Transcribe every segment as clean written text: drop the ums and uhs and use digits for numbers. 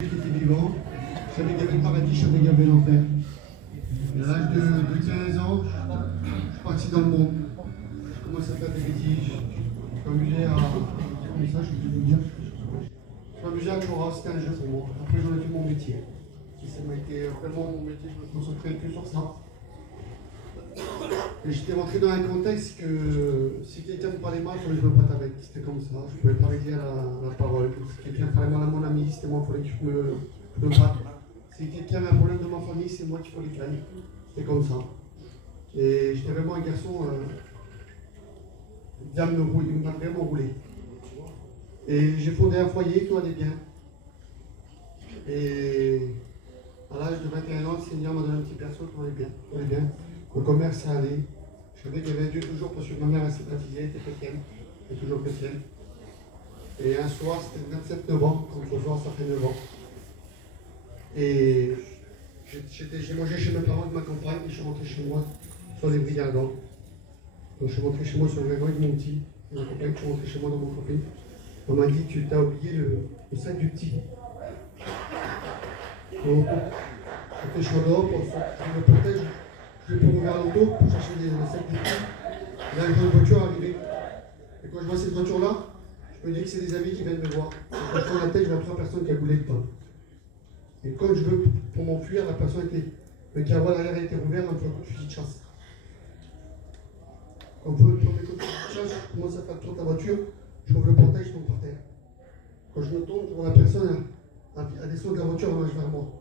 Qui était vivant, je savais qu'il y avait le paradis, je savais qu'il y avait l'enfer. Et à l'âge de 15 ans, je suis parti dans le monde. Je commence à faire des bêtises. Je m'amusais à. Comme ça, je peux vous dire. Je m'amusais à Cora, c'était un jeu pour moi. Après, j'en ai fait mon métier. Et ça m'a été vraiment mon métier, je me concentrais que sur ça. Et j'étais rentré dans un contexte que si quelqu'un me parlait mal, il fallait que je me batte avec. C'était comme ça, je ne pouvais pas régler la parole. Si quelqu'un parlait mal à mon ami, c'était moi, il fallait que je me batte. Si quelqu'un avait un problème de ma famille, c'est moi qu'il fallait gagner. C'était comme ça. Et j'étais vraiment un garçon, il m'a vraiment roulé. Et j'ai fondé un foyer, tout allait bien. Et à l'âge de 21 ans, le Seigneur m'a donné un petit perso, tout allait bien. Tout allait bien. Le commerce, ça allait. Je savais qu'il y avait Dieu toujours parce que ma mère, elle s'est baptisée, elle était chrétienne. Elle est toujours chrétienne. Et un soir, c'était le 27 novembre, comme ce soir, ça fait 9 ans. Et j'ai mangé chez mes parents avec ma compagne et je suis rentré chez moi sur les Brigadons. Donc je suis rentré chez moi sur les Brigadons avec mon petit. Et ma compagne, je suis rentré chez moi dans mon camping. On m'a dit, tu t'as oublié le sac du petit. Donc, j'étais chaud dehors pour je me protège. Je vais pour ouvrir l'auto pour chercher le sac du petit. Là, je vois une voiture arriver. Et quand je vois cette voiture-là, je me dis que c'est des amis qui viennent me voir. Et quand je tourne la tête, je vois 3 personnes qui aboulaient le pain. Et quand je veux, pour m'enfuir, la personne était. Le carreau derrière était ouvert, un coup de fusil de chasse. Quand on peut prendre les coups de fusil de chasse, je commence à faire le tour de la voiture, je trouve le portail, je tombe par terre. Quand je me tourne, je vois la personne à descendre de la voiture, elle marche vers moi.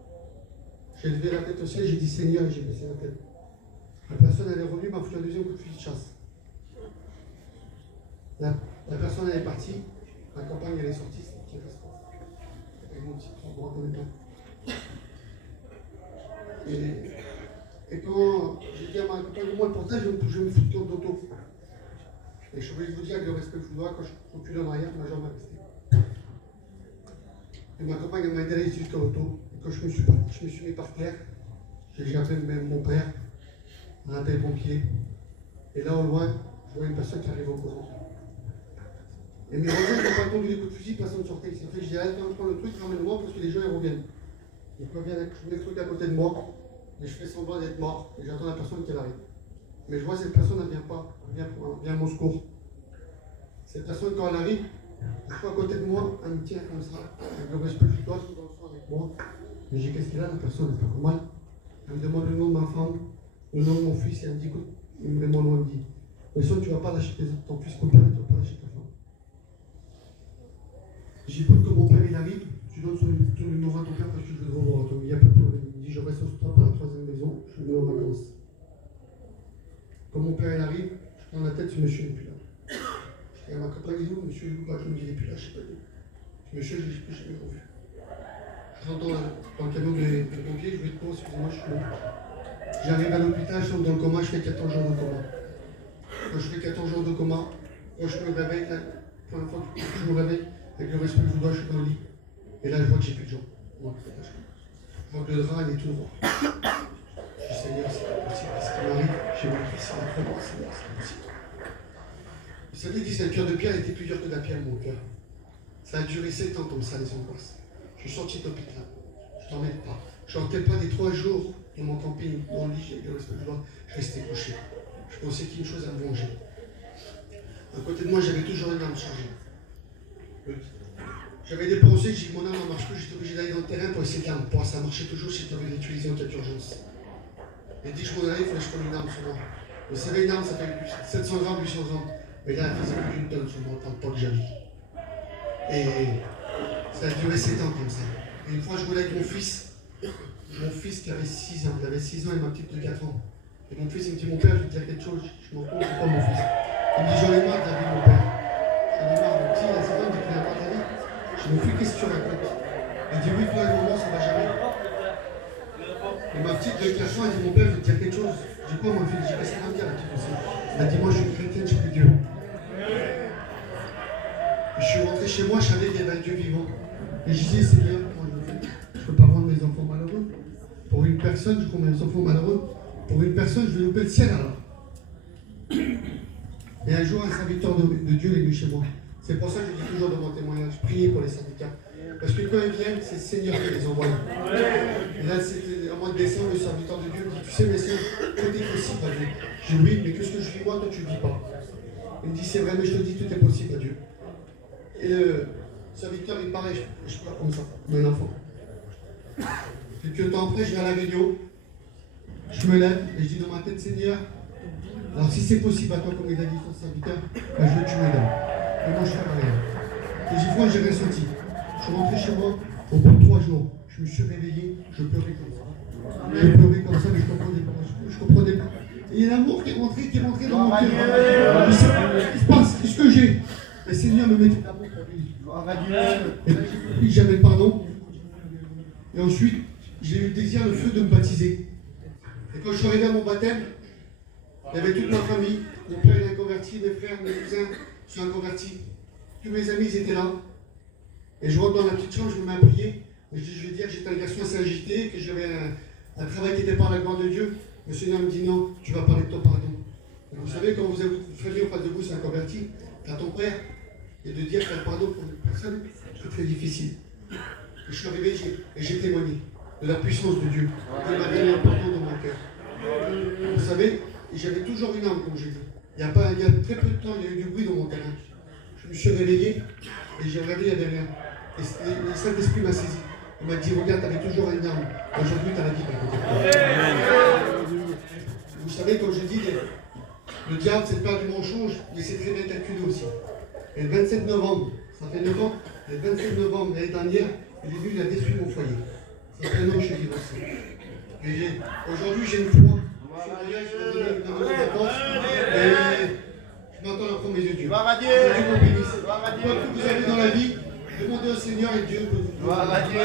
J'ai levé la tête au ciel, j'ai dit Seigneur, et j'ai baissé la tête. La personne, elle est revenue, m'a foutu un deuxième coup de fusil de chasse. La personne, elle est partie, la campagne, elle est sortie, c'est une catastrophe. Avec mon petit trou droit dans les mains. Et quand j'ai dit à ma compagne, moi le portail, je vais me foutre de l'auto. Et je suis obligé de vous dire, avec le respect que je vous dois, quand je recule en arrière, ma jambe est restée. Et ma compagne, elle m'a aidé à aller jusqu'à l'auto. Et quand je me suis mis par terre, j'ai appelé même mon père, on a appelé les pompiers. Et là, au loin, je vois une personne qui arrive au courant. Et mes voisins, je n'ai pas entendu des coups de fusil, personne ne sortait. Ça fait que je dis, allez, prends le truc, ramène-moi, parce que les gens, ils reviennent. Donc, je mets le truc à côté de moi, et je fais semblant d'être mort, et j'attends la personne qui arrive. Mais je vois que cette personne, elle ne vient pas, elle vient à mon secours. Cette personne, quand elle arrive, je suis à côté de moi, elle me tient comme ça, avec le respect que je dois, je suis dans le sang avec moi. Mais j'ai qu'est-ce qu'elle a, la personne, elle fait mal. Elle me demande le nom de ma femme, le nom de mon fils, et elle me dit, écoute, il me met mon nom, elle me dit, mais ça, tu ne vas pas lâcher ton fils pour toi, tu ne vas pas lâcher ta femme. J'écoute que mon père il arrive, tu donnes son numéro à ton père parce que je veux te revoir. Il n'y a pas de problème. Il me dit je reste au stop à la 3e maison, je vais en vacances. Quand mon père il arrive, je prends la tête, ce monsieur n'est plus là. Et ma compagne dit où monsieur je me dis il n'est plus là, je ne sais pas où. Ce monsieur, je ne l'ai plus jamais revu. Je rentre dans le camion des pompiers, je lui dis excusez-moi, je suis là. J'arrive à l'hôpital, je tombe dans le coma, je fais 14 jours de coma. Quand je fais 14 jours de coma, quand je me réveille, la première fois que je me réveille, avec le respect que je vous dois, je suis dans le lit. Et là, je vois que j'ai plus de jambes. Je vois que le drap, il est tout droit. Je dis, Seigneur, c'est pas possible. Qu'est-ce qui m'arrive? J'ai mon fils, c'est incroyable, Seigneur, c'est pas possible. Vous savez, dit, c'est un cœur de pierre, il était plus dur que de la pierre, mon cœur. Ça a duré 7 ans comme ça, les angoisses. Je suis sorti de l'hôpital. Je n'en mets pas. Je n'en pas des 3 jours dans mon camping, dans le lit, j'ai le respect que je dois. Je restais couché. Je pensais qu'il y a une chose à me venger. À côté de moi, j'avais toujours une arme chargée. J'avais des pensées, j'ai dit mon arme ne marche plus, j'étais obligé d'aller dans le terrain pour essayer de l'arme. Ça marchait toujours si tu avais l'utilisé en cas d'urgence. Et dès que je m'en allais, il fallait que je prenne une arme sur moi. Vous savez, une arme, ça fait 700 grammes, 800 grammes. Mais là, elle faisait plus d'une tonne sur moi, tant pas que j'avais. Et ça a duré 7 ans comme ça. Et une fois, je roulais avec mon fils qui avait 6 ans. Il avait 6 ans et ma petite de 4 ans. Et mon fils, il me dit, mon père, je vais te dire quelque chose. Je m'en retourne, c'est pas mon fils. Il me dit, j'en ai marre de la vie, mon père. J'en ai marre, le petit, il a 6 ans, il dit qu'il n'a pas ta vie. Je me fais qu'est-ce que tu racontes? Il dit oui, toi, le moment, ça va jamais. Et ma petite de 4 ans, elle dit mon père, je vais te dire quelque chose. Je dis quoi, mon fils? Je dis qu'est-ce qu'elle va me dire, la petite aussi? Elle a dit moi, je suis chrétienne, je prie Dieu. Et je suis rentré chez moi, je savais qu'il y avait un Dieu vivant. Et je disais, Seigneur, comment je le fais? Je ne peux pas rendre mes enfants malheureux. Pour une personne, je prends mes enfants malheureux. Pour une personne, je vais louper le ciel alors. Et un jour, un serviteur de Dieu est venu chez moi. C'est pour ça que je dis toujours dans mon témoignage, priez pour les syndicats. Parce que quand ils viennent, c'est le Seigneur qui les envoie. Et là, c'était au mois de décembre, le serviteur de Dieu me dit, tu sais, messieurs, tout est possible à Dieu. Je dis oui, mais que ce que je vis moi, toi, tu ne vis pas. Il me dit, c'est vrai, mais je te dis, tout est possible à Dieu. Et le serviteur, il paraît, je pleure comme ça, comme un enfant. Quelques temps après, je vais à la réunion, je me lève et je dis dans ma tête, Seigneur, alors si c'est possible à toi, comme il a dit ton serviteur, ben, je veux que tu m'aides. Et moi, je fais rien. Et j'y vois, j'ai rien senti. Je suis rentré chez moi, au bout de 3 jours, je me suis réveillé, je pleurais comme ça. Je pleurais comme ça, mais je comprenais pas. Je comprenais pas. Et il y a l'amour qui est rentré dans mon cœur. Je sais ce qui se passe, qu'est-ce que j'ai. Le Seigneur me mettait l'amour pour lui. Et puis j'ai compris que j'avais le pardon. Et ensuite, j'ai eu le désir, le feu de me baptiser. Et quand je suis arrivé à mon baptême, il y avait toute ma famille. Mon père il est converti, mes frères, mes cousins sont convertis. Tous mes amis ils étaient là. Et je rentre dans la petite chambre, je me mets à prier. Et je vais dire que j'étais un garçon assez agité, que j'avais un travail qui était par la gloire de Dieu. Le Seigneur me dit non, tu vas parler de ton pardon. Et vous savez, quand vous avez une famille en face de vous, c'est un converti, t'as ton père, et de dire que t'as le pardon pour une personne, c'est très difficile. Et je suis arrivé et j'ai témoigné de la puissance de Dieu. Il m'a donné un pardon dans mon cœur. Vous savez, j'avais toujours une âme, comme je dis. Il y a très peu de temps, il y a eu du bruit dans mon terrain. Je me suis réveillé et j'ai regardé, il n'y avait rien. Et le Saint-Esprit m'a saisi. Il m'a dit, regarde, tu avais toujours une âme. Aujourd'hui, tu as la vie. Vous savez, comme je dis, le diable, c'est le père du mensonge, mais c'est très bien calculé aussi. Et le 27 novembre, ça fait 9 ans, le 27 novembre l'année dernière, il est venu, il a détruit mon foyer. Ça fait un an que je suis divorcé. Et aujourd'hui, j'ai une foi. Je m'attends à prendre mes yeux Dieu. Gloire à Dieu. Que Dieu vous bénisse. Gloire à Dieu. Quoi que vous avez dans la vie, demandez au Seigneur et Dieu peut vous. Gloire à Dieu.